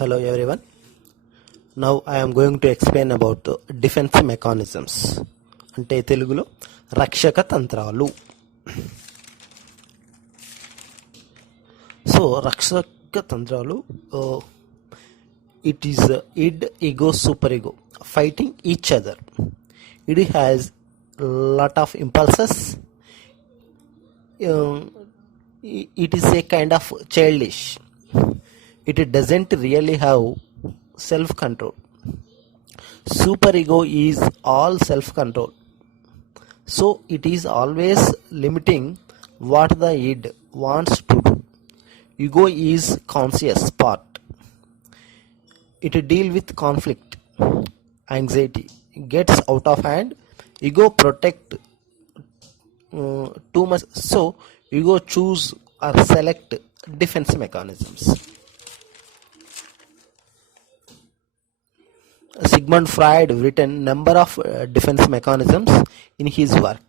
Hello everyone. Now I am going to explain about defense mechanisms. అంటే తెలుగులో రక్షక తంత్రాలు. సో రక్షక తంత్రాలు it is id, ego, super ego fighting each other. It has lot of impulses. It is a kind of childish. It doesn't really have self-control. Super ego is all self-control. So it is always limiting what the id wants to do. Ego is conscious part. It deals with conflict, anxiety, gets out of hand. Ego protect too much. So ego choose or select defense mechanisms. Sigmund Freud written number of defense mechanisms in his work.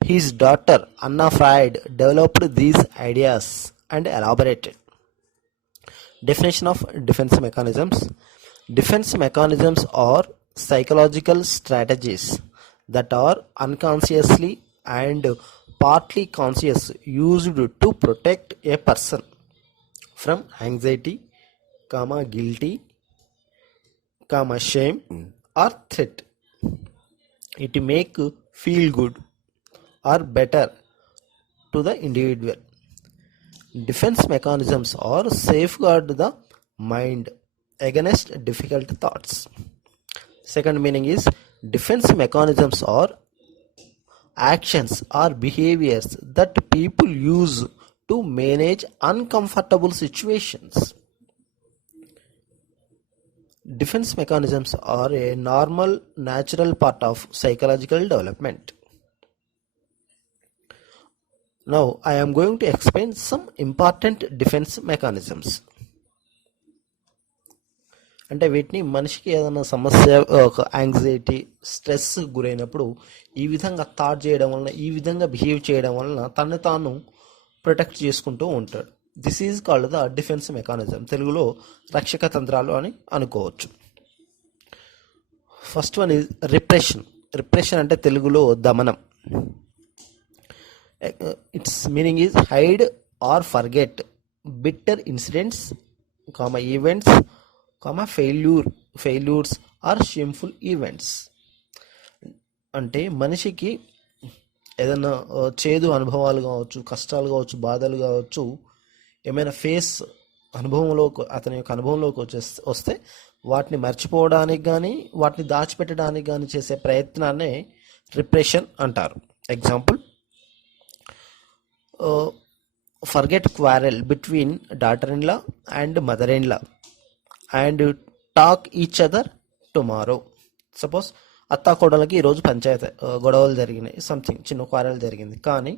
His daughter Anna Freud developed these ideas and elaborated. Definition of defense mechanisms. Defense mechanisms are psychological strategies that are unconsciously and partly conscious used to protect a person from anxiety, guilty, shame or threat. It make feel good or better to the individual. Defense mechanisms are safeguard the mind against difficult thoughts. Second meaning is defense mechanisms are actions or behaviors that people use to manage uncomfortable situations. Defense mechanisms are a normal, natural part of psychological development. Now, I am going to explain some important defense mechanisms. అంటే వీటిని మనిషికి ఏదైనా సమస్య, ఒక anxiety, stress గురైనప్పుడు ఈ విధంగా thought చేయడం వలన, ఈ విధంగా బిహేవ్ చేయడం వలన తను తాను ప్రొటెక్ట్ చేసుకుంటూ ఉంటాడు. This is called the defence mechanism. తెలుగులో రక్షక తంత్రాలు అని అనుకోవచ్చు. First one is repression. Repression అంటే తెలుగులో దమనం. Its meaning is hide or forget bitter incidents, events, failures or shameful events. అంటే మనిషికి ఏదైనా చేదు అనుభవాలు కావచ్చు, కష్టాలు కావచ్చు, బాధలు కావచ్చు, ఏమైనా అతని యొక్క అనుభవంలోకి వస్తే వాటిని మర్చిపోవడానికి కానీ వాటిని దాచిపెట్టడానికి కానీ చేసే ప్రయత్నాన్నే రిప్రెషన్ అంటారు. Example, forget quarrel between daughter in law and mother in law and talk each other tomorrow. Suppose అత్తా కోడలకి ఈరోజు గొడవలు జరిగినాయి, సంథింగ్ చిన్న క్వారెల్ జరిగింది, కానీ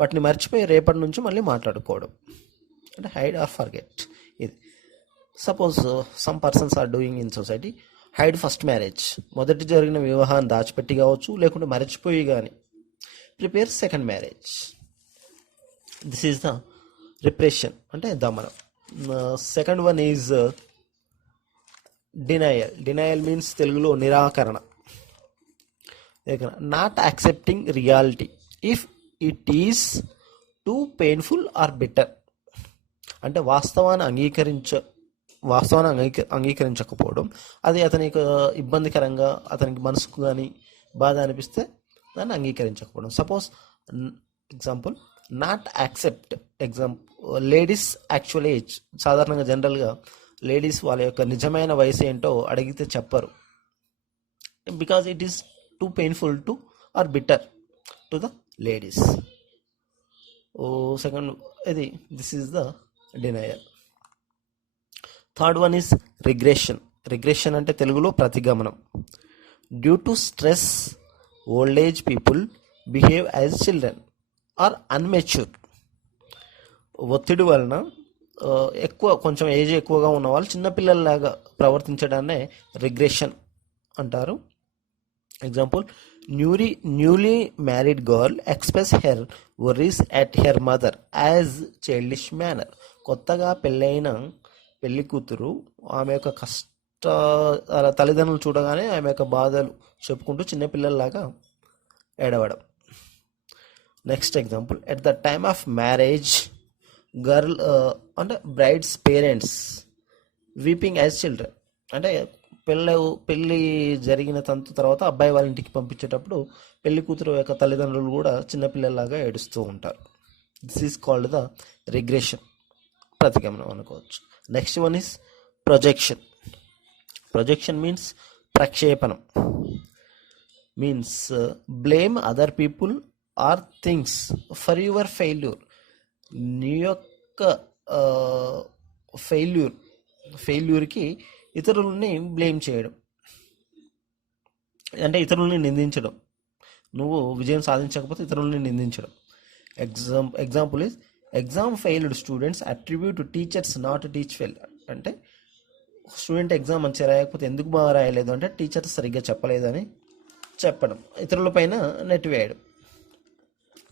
వాటిని మర్చిపోయి రేపటి నుంచి మళ్ళీ మాట్లాడుకోవడం అంటే హైడ్ ఆర్ ఫర్గెట్. ఇది suppose some persons are doing in society hide first marriage, మొదటి జరిగిన వివాహాన్ని దాచిపెట్టి కావచ్చు, లేకుంటే మర్చిపోయి కానీ prepare second marriage. This is the repression అంటే దమనం. Second one is denial. Denial means తెలుగులో నిరాకరణ. Not accepting reality if it is too painful or bitter. అంటే వాస్తవాన్ని అంగీకరించకపోవడం, అది అతనికి ఇబ్బందికరంగా, అతనికి మనసుకు కానీ బాధ అనిపిస్తే దాన్ని అంగీకరించకపోవడం. Suppose example, not accept ladies actual age. సాధారణంగా జనరల్గా లేడీస్ వాళ్ళ యొక్క నిజమైన వయసు ఏంటో అడిగితే చెప్పరు, because it is too painful to or bitter to the ladies. Second ఇది this is the denial. Third one is regression. Regression అంటే తెలుగులో ప్రతిగమనం. Due to stress old age people behave as children or unmature. ఒత్తిడి వలన కొంచెం age ఎక్కువగా ఉన్న వాళ్ళు చిన్నపిల్లల్లాగా ప్రవర్తించడాన్నే రిగ్రెషన్ అంటారు. Example, newly married girl express her worries at her mother as childish manner. కొత్తగా పెళ్ళైన పెళ్లి కూతురు ఆమె యొక్క తల్లిదండ్రులు చూడగానే ఆమె యొక్క బాధలు చెప్పుకుంటూ చిన్నపిల్లల్లాగా ఏడవడం. Next example, at the time of marriage girl అంటే brides parents weeping as children. అంటే పెళ్ళి జరిగిన తర్వాత అబ్బాయి వాళ్ళ ఇంటికి పంపించేటప్పుడు పెళ్లి కూతురు యొక్క తల్లిదండ్రులు కూడా చిన్నపిల్లల్లాగా ఏడుస్తూ ఉంటారు. This is called the regression, ప్రతిగమనం అనుకోవచ్చు. Next one is projection. Projection means ప్రక్షేపణం, means blame other people or things for your failure. నీ యొక్క ఫెయిల్యూర్కి ఇతరులని బ్లేమ్ చేయడం, అంటే ఇతరులని నిందించడం. నువ్వు విజయం సాధించకపోతే ఇతరులని నిందించడం. Example is exam failed students attribute to teachers not teach fail. అంటే స్టూడెంట్ ఎగ్జామ్ మంచిగా రాయకపోతే ఎందుకు బాగా రాయలేదు అంటే టీచర్స్ సరిగ్గా చెప్పలేదని చెప్పడం, ఇతరులపైన నెట్టివేయడం.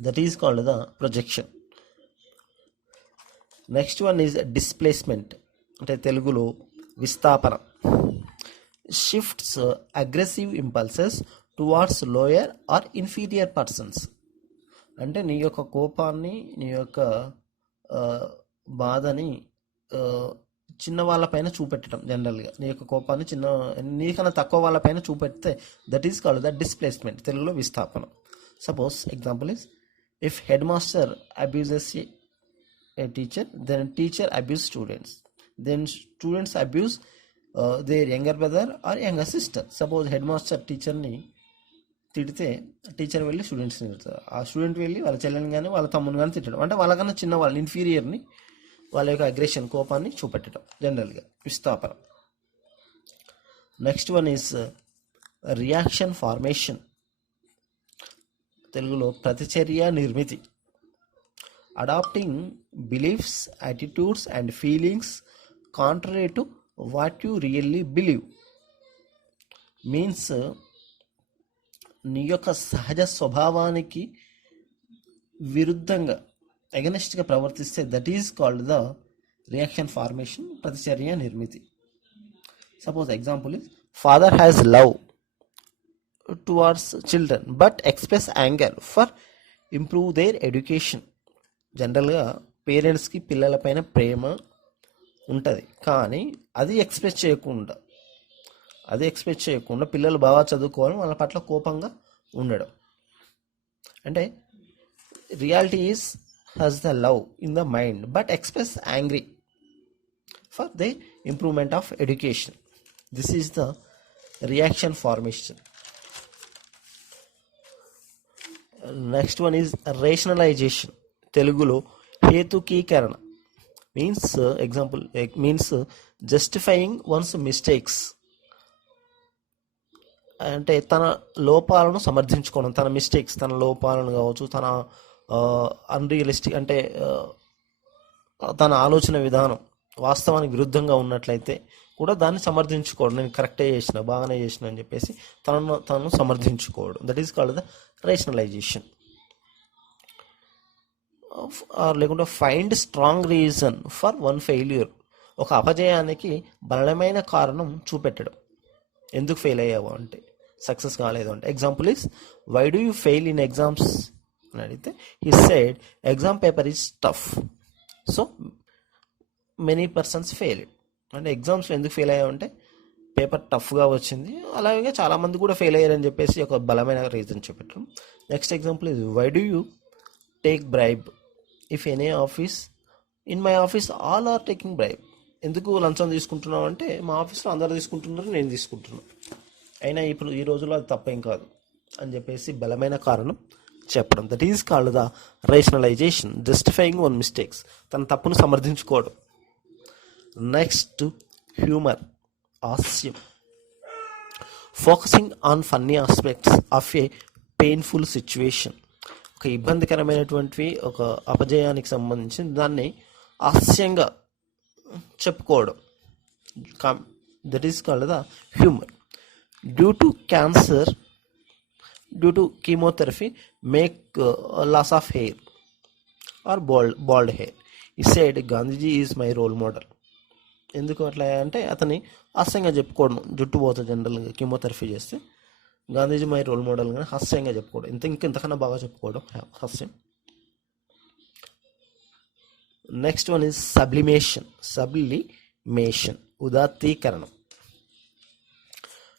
That is called the projection. Next one is displacement, అంటే తెలుగులో విస్థాపన. Shifts aggressive impulses towards lower or inferior persons. అంటే నీ యొక్క కోపాన్ని, నీ యొక్క బాధని చిన్న వాళ్ళపైన చూపెట్టడం. జనరల్గా నీ యొక్క కోపాన్ని నీకన్నా తక్కువ వాళ్ళపైన చూపెడితే that is called the displacement, తెలుగులో విస్థాపన. Suppose example is if head master abuses a teacher, then teacher abuse students, then students abuse their younger brother or younger sister. Suppose head master టీచర్ని తిడితే టీచర్ వెళ్ళి స్టూడెంట్స్ని తిడతారు, ఆ student వెళ్ళి వాళ్ళ చెల్లెని కానీ వాళ్ళ తమ్ముని కానీ తిట్టడం. అంటే వాళ్ళకన్నా చిన్న వాళ్ళని, ఇన్ఫీరియర్ని, వాళ్ళ యొక్క అగ్రెషన్, కోపాన్ని చూపెట్టడం, జనరల్గా విస్థాపన. Next one is reaction formation, తెలుగులో ప్రతిచర్య నిర్మితి. Adapting beliefs, attitudes and feelings contrary to what you really believe. Means నీ యొక్క సహజ స్వభావానికి విరుద్ధంగా, అగెనిస్ట్గా ప్రవర్తిస్తే that is called the reaction formation, ప్రతిచర్య నిర్మితి. Suppose example is father has love towards children but express anger for improve their education. జనరల్గా పేరెంట్స్కి పిల్లలపైన ప్రేమ ఉంటుంది, కానీ అది ఎక్స్ప్రెస్ చేయకుండా పిల్లలు బాగా చదువుకోవాలని వాళ్ళ పట్ల కోపంగా ఉండడం. అంటే reality is has the love in the mind but express angry for the improvement of education. This is the reaction formation. Next one is rationalization, తెలుగులో హేతుకీకరణ. Means justifying one's mistakes. అంటే తన లోపాలను సమర్థించుకోవడం, తన మిస్టేక్స్, తన లోపాలను కావచ్చు, తన అన్రియలిస్టిక్ అంటే తన ఆలోచన విధానం వాస్తవానికి విరుద్ధంగా ఉన్నట్లయితే కూడా దాన్ని సమర్థించుకోవడం, నేను కరెక్టే చేసిన, బాగానే చేసిన అని చెప్పేసి తను సమర్థించుకోవడం. That is called the rationalization. లేకుంటే find strong reason for one failure, ఒక అపజయానికి బలమైన కారణం చూపెట్టడం. ఎందుకు ఫెయిల్ అయ్యావు అంటే, సక్సెస్ కాలేదు అంటే. Example is why do you fail in exams అని అడిగితే he said exam paper is tough so many persons fail. అంటే ఎగ్జామ్స్లో ఎందుకు ఫెయిల్ అయ్యామంటే పేపర్ టఫ్గా వచ్చింది, అలాగే చాలామంది కూడా ఫెయిల్ అయ్యారని చెప్పేసి ఒక బలమైన రీజన్ చూపెట్టడం. Next example is why do you take bribe if any office in my office all are taking bribe. ఎందుకు లంచం తీసుకుంటున్నావు అంటే మా ఆఫీస్లో అందరు తీసుకుంటున్నారు, నేను తీసుకుంటున్నాను, అయినా ఇప్పుడు ఈ రోజుల్లో అది తప్పేం కాదు అని చెప్పేసి బలమైన కారణం చెప్పడం. That is called the rationalization, justifying one mistakes, తన తప్పును సమర్థించుకోవడం. నెక్స్ట్ హ్యూమర్, హాస్యం. Focusing on funny aspects of a painful situation. ఒక ఇబ్బందికరమైనటువంటి ఒక అపజయానికి సంబంధించి దాన్ని హాస్యంగా చెప్పుకోవడం. That is called the humour. Due to cancer, due to chemotherapy make loss of hair or bald hair. ఈ side Gandhiji is my role model. ఎందుకు అట్లా అంటే అతని హాస్యంగా చెప్పుకోవడం, జుట్టు పోతుంది జనరల్గా కీమోథెరపీ చేస్తే. గాంధీజీ మై రోల్ మోడల్ కానీ హాస్యంగా చెప్పుకోవడం, ఇంతకన్నా బాగా చెప్పుకోవడం హాస్యం. నెక్స్ట్ వన్ ఇస్ సబ్లిమేషన్ ఉదాత్తీకరణం.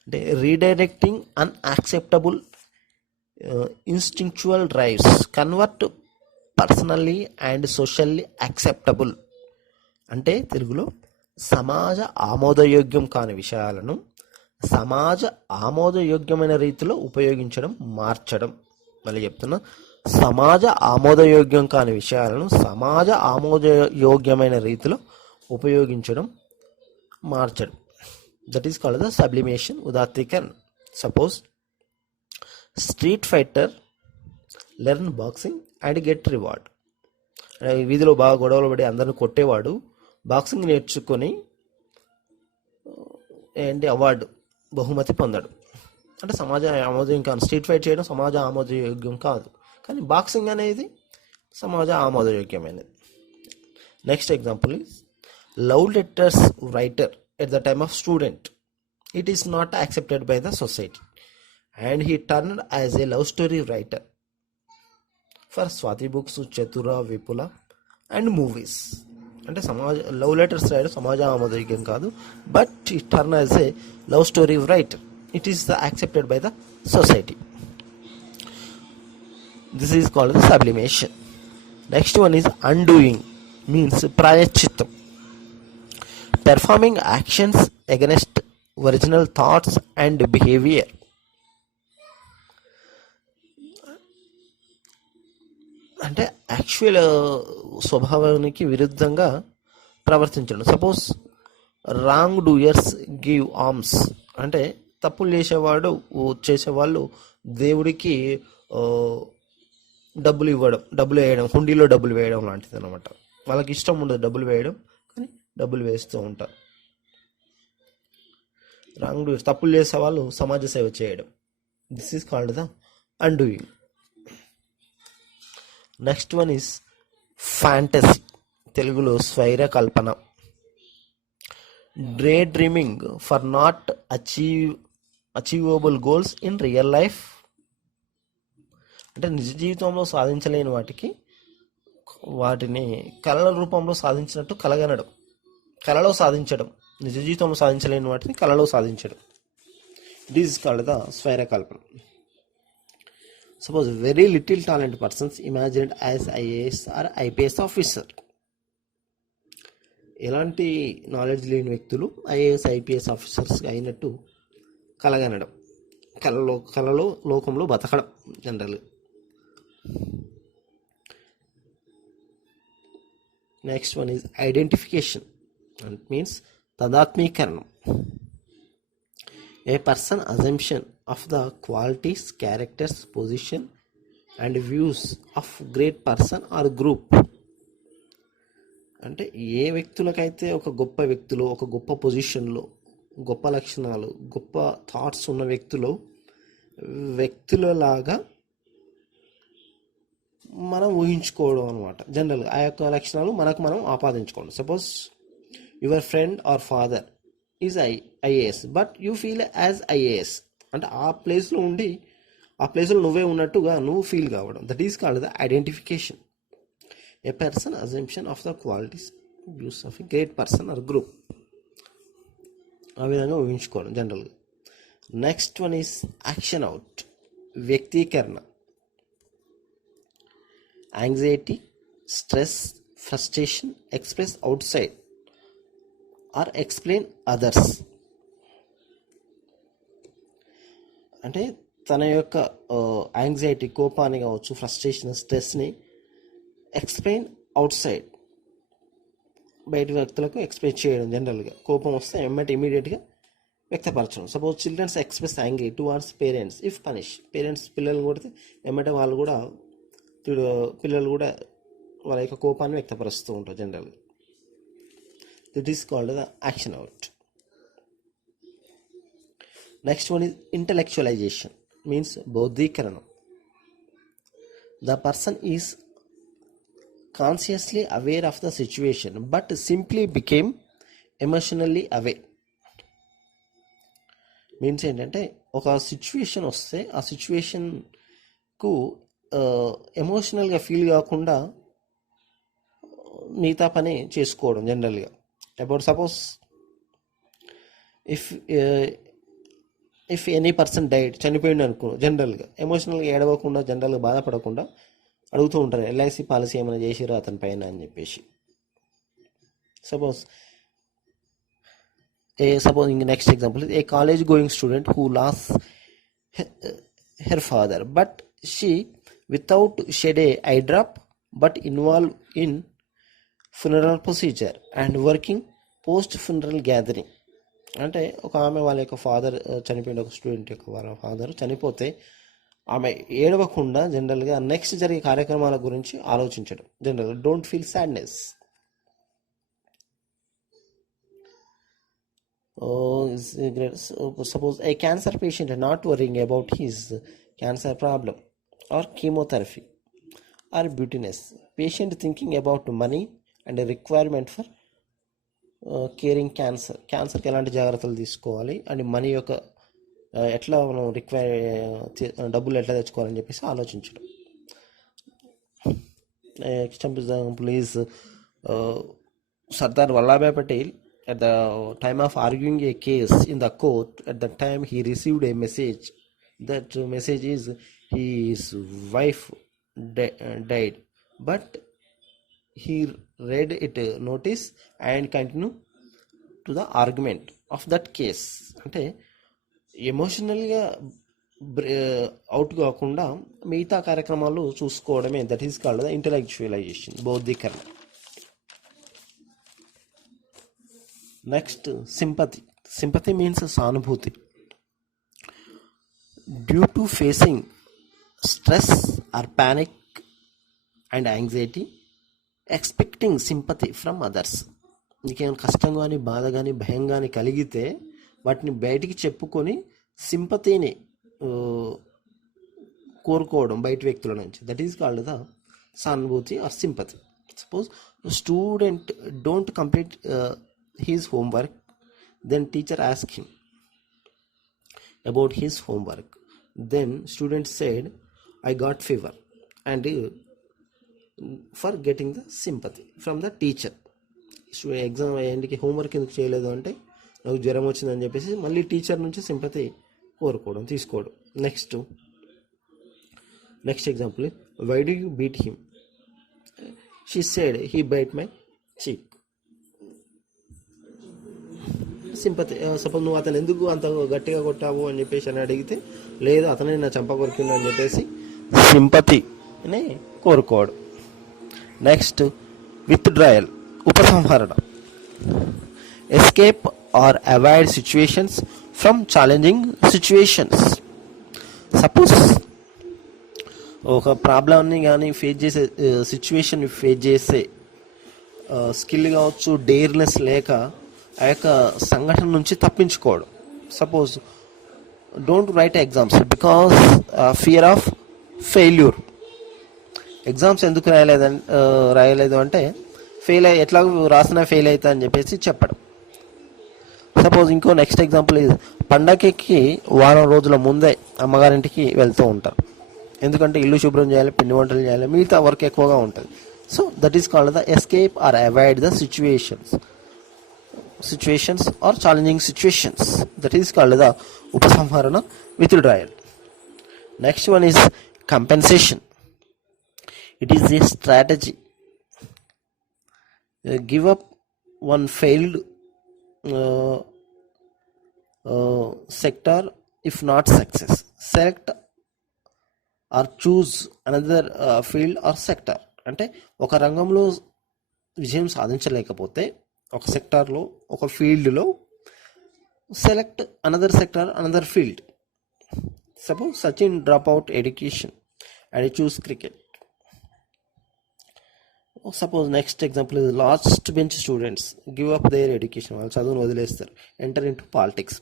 అంటే redirecting unacceptable instinctual drives convert personally and socially acceptable. అంటే తెలుగులో సమాజ ఆమోదయోగ్యం కాని విషయాలను సమాజ ఆమోదయోగ్యమైన రీతిలో ఉపయోగించడం, మార్చడం. మళ్ళీ చెప్తున్నా, సమాజ ఆమోదయోగ్యం కాని విషయాలను సమాజ ఆమోదయోగ్యమైన రీతిలో ఉపయోగించడం, మార్చడం. That is called the sublimation ఉదాత్తీకరణ. Suppose street fighter learn boxing and get reward. వీధిలో బాగా గొడవలు పడి అందరిని కొట్టేవాడు బాక్సింగ్ నేర్చుకొని అవార్డు బహుమతి పొందాడు. అంటే సమాజ ఆమోదం కాదు, స్ట్రీట్ ఫైట్ చేయడం సమాజ ఆమోదయోగ్యం కాదు, కానీ బాక్సింగ్ అనేది సమాజ ఆమోదయోగ్యమైనది. Next example is love letters writer at the time of student. It is not accepted by the society and he turned as a love story writer for Swathi books, Chatura, Vipula and movies. అంటే love letters రాయడం సమాజ ఆమోదయోగ్యం కాదు, but he turn as a love story writer. It is accepted by the society. This is called the sublimation. Next one is undoing, means ప్రాయశ్చిత్తం. Performing actions against original thoughts and behaviour. అంటే actual స్వభావానికి విరుద్ధంగా ప్రవర్తించడం. Suppose wrong doers give arms. అంటే తప్పులు చేసేవాళ్ళు దేవుడికి డబ్బులు వేయడం, హుండీలో డబ్బులు వేయడం లాంటిది అనమాట. వాళ్ళకి ఇష్టం ఉండదు డబ్బులు వేయడం, కానీ డబ్బులు వేస్తూ ఉంటారు. రాంగ్ డూయర్స్, తప్పులు చేసేవాళ్ళు సమాజ సేవ చేయడం. This is called the undoing. Next one is fantasy, తెలుగులో స్వైర కల్పన. Day dreaming for not achievable goals in real life. అంటే నిజ జీవితంలో సాధించలేని వాటిని కళల రూపంలో సాధించినట్టు కలగనడం, కళలో సాధించడం. నిజ జీవితంలో సాధించలేని వాటిని కళలో సాధించడం. ఇట్ ఈస్ కాల్డ్ ద స్వైర కల్పన. Suppose very little talented persons imagined as IAS or IPS officer. ఎలాంటి నాలెడ్జ్ లేని వ్యక్తులు ఐఏఎస్ ఐపీఎస్ ఆఫీసర్స్ అయినట్టు కలగనడం, కలలో లోకంలో బతకడం జనరల్గా. Next one is identification, and means తదాత్మీకరణం. A person assumption of the qualities, characters, position and views of great person or group. అంటే ఏ వ్యక్తులకైతే ఒక గొప్ప వ్యక్తులు, ఒక గొప్ప పొజిషన్లో, గొప్ప లక్షణాలు, గొప్ప థాట్స్ ఉన్న వ్యక్తులలాగా మనం ఊహించుకోవడం అనమాట. జనరల్గా ఆ యొక్క లక్షణాలు మనం ఆపాదించుకోవడం. Suppose your friend or father is IAS but you feel as IAS. అంటే ఆ ప్లేస్లో నువ్వే ఉన్నట్టుగా నువ్వు ఫీల్ కావడం. That is called the identification. A person assumption of the qualities, views of a great person or group. ఆ విధంగా ఊహించుకోవడం జనరల్గా. Next one is action out, వ్యక్తీకరణ. Anxiety, stress, frustration express outside or explain others. అంటే తన యొక్క anxiety, కోపాన్ని కావచ్చు, ఫ్రస్ట్రేషన్, స్ట్రెస్ని ఎక్స్ప్లెయిన్ అవుట్ సైడ్, బయట వ్యక్తులకు ఎక్స్ప్రెస్ చేయడం. జనరల్గా కోపం వస్తే ఇమీడియట్గా వ్యక్తపరచడం. Suppose children's express angry towards parents if punish. Parents పిల్లల్ని కొడితే పిల్లలు కూడా వాళ్ళ యొక్క కోపాన్ని వ్యక్తపరుస్తూ ఉంటారు జనరల్గా. That is called the action out. Next one is intellectualization, means bodhikaranam. The person is consciously aware of the situation but simply became emotionally away means ఏంటంటే ఒక సిచ్యువేషన్ వస్తే ఆ సిచ్యువేషన్కు ఎమోషనల్గా ఫీల్ కాకుండా మిగతా పని చేసుకోవడం జనరల్గా. About suppose if if any person died, చనిపోయింది అనుకో, జనరల్గా ఎమోషనల్గా ఏడవకుండా, జనరల్గా బాధపడకుండా అడుగుతూ ఉంటారు ఎల్ఐసి పాలసీ ఏమైనా చేసిరా అతని పైన అని చెప్పేసి. సపోజ్ ఇంక next example, a college going student who lost her father but she without shed a eye drop but involve in funeral procedure and working post funeral gathering. అంటే ఒక ఆమె వాళ్ళ యొక్క ఫాదర్ చనిపోయిన, ఒక స్టూడెంట్ యొక్క వాళ్ళ ఫాదర్ చనిపోతే ఆమె ఏడవకుండా జనరల్గా నెక్స్ట్ జరిగే కార్యక్రమాల గురించి ఆలోచించడం, జనరల్గా don't feel sadness. Suppose A cancer patient not worrying about his cancer problem or chemotherapy are beautiness, patient thinking about money and requirement for caring క్యాన్సర్కి ఎలాంటి జాగ్రత్తలు తీసుకోవాలి అండ్ మనీ యొక్క ఎట్లా మనం డబ్బులు ఎట్లా తెచ్చుకోవాలని చెప్పేసి ఆలోచించడం. Example is Sardar Vallabhbhai Patel, at the time of arguing a case in the court, at the time he received a message. That message is his wife died, but he read it notice and continue to the argument of that case. అంటే ఎమోషనల్గా out కాకుండా మిగతా కార్యక్రమాలు చూసుకోవడమే, that is called the intellectualization, బౌద్ధికరణ. Next sympathy means సానుభూతి. Due to facing stress or panic and anxiety, expecting sympathy from others. నీకేమైనా కష్టం కానీ, బాధ కానీ, భయం కానీ కలిగితే వాటిని బయటికి చెప్పుకొని సింపతిని కోరుకోవడం బయట వ్యక్తుల నుంచి, దట్ ఈస్ కాల్డ్ ద సానుభూతి or sympathy. Suppose student don't complete his homework, then teacher asked him about his homework, then student said I got fever, and for getting the sympathy from the teacher. Exam అయ్యేందుకు homework ఎందుకు చేయలేదు అంటే నాకు జ్వరం వచ్చిందని చెప్పేసి మళ్ళీ teacher నుంచి సింపతి కోరుకోవడం, తీసుకోవడం. Next example, why do you beat him, she said he bite my cheek. Sympathy. Suppose నువ్వు అతను ఎందుకు అంత గట్టిగా కొట్టావు అని చెప్పేసి అని అడిగితే, లేదు అతనే నా చంప కొరికిండు అని చెప్పేసి సింపతిని కోరుకోవడం. నెక్స్ట్ విత్డ్రాయల్, ఉపసంహరణ. Escape or avoid situations from challenging situations. Suppose ఒక ప్రాబ్లమ్ని కానీ ఫేస్ చేసే సిచ్యువేషన్ ఫేస్ చేసే స్కిల్ కావచ్చు, డేర్నెస్ లేక ఆ యొక్క సంఘటన నుంచి తప్పించుకోవడం. Suppose don't write exams because fear of failure. Exams ఎందుకు రాయలేదు అంటే ఎట్లా రాసినా ఫెయిల్ అవుతా అని చెప్పేసి చెప్పడం. సపోజ్ ఇంకో నెక్స్ట్ ఎగ్జాంపుల్, పండగకి వారం రోజుల ముందే అమ్మగారింటికి వెళ్తూ ఉంటారు, ఎందుకంటే ఇల్లు శుభ్రం చేయాలి, పిండి వంటలు చేయాలి, మిగతా వర్క్ ఎక్కువగా ఉంటుంది. So that is called the escape or avoid the situations or challenging situations, that is called the upasamharana, withdrawal. Next one is compensation. It is a strategy. Give up one failed sector if not success. Select or choose another field or sector. అంటే ఒక రంగంలో విజయం సాధించలేకపోతే ఒక సెక్టార్లో, ఒక ఫీల్డ్లో select another sector, another field. Suppose Sachin drop out education and choose cricket. Suppose next example, last bench students give up their education, వాళ్ళు చదువును వదిలేస్తారు, ఎంటర్ ఇంటూ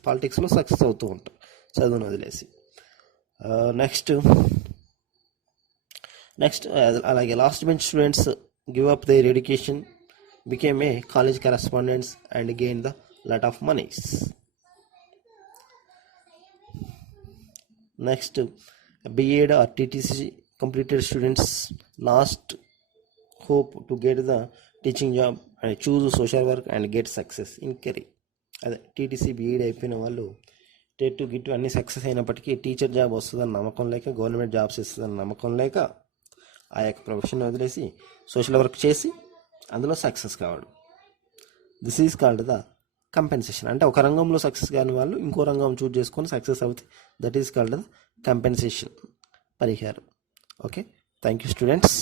పాలిటిక్స్లో సక్సెస్ అవుతూ ఉంటారు చదువును వదిలేసి. నెక్స్ట్ అలాగే last bench students give up their education became a college correspondent and gained the lot of monies. Next, B.Ed or TTC completed students last hope to get the teaching job and choose social work and get success in career. అదే TTC BEd అయిపోయిన వాళ్ళు TET Git అన్ని success అయినప్పటికీ teacher job వస్తుందని నమ్మకం లేక, government jobs ఇస్తుందని నమ్మకం లేక ఆ యొక్క ప్రొఫెషన్ వదిలేసి సోషల్ వర్క్ చేసి అందులో సక్సెస్ కావడం. This is called the compensation. అంటే ఒక రంగంలో సక్సెస్ కాని వాళ్ళు ఇంకో రంగం చూజ్ చేసుకొని సక్సెస్ అవుతాయి. That is called the compensation, పరిహారం. Okay, thank you students.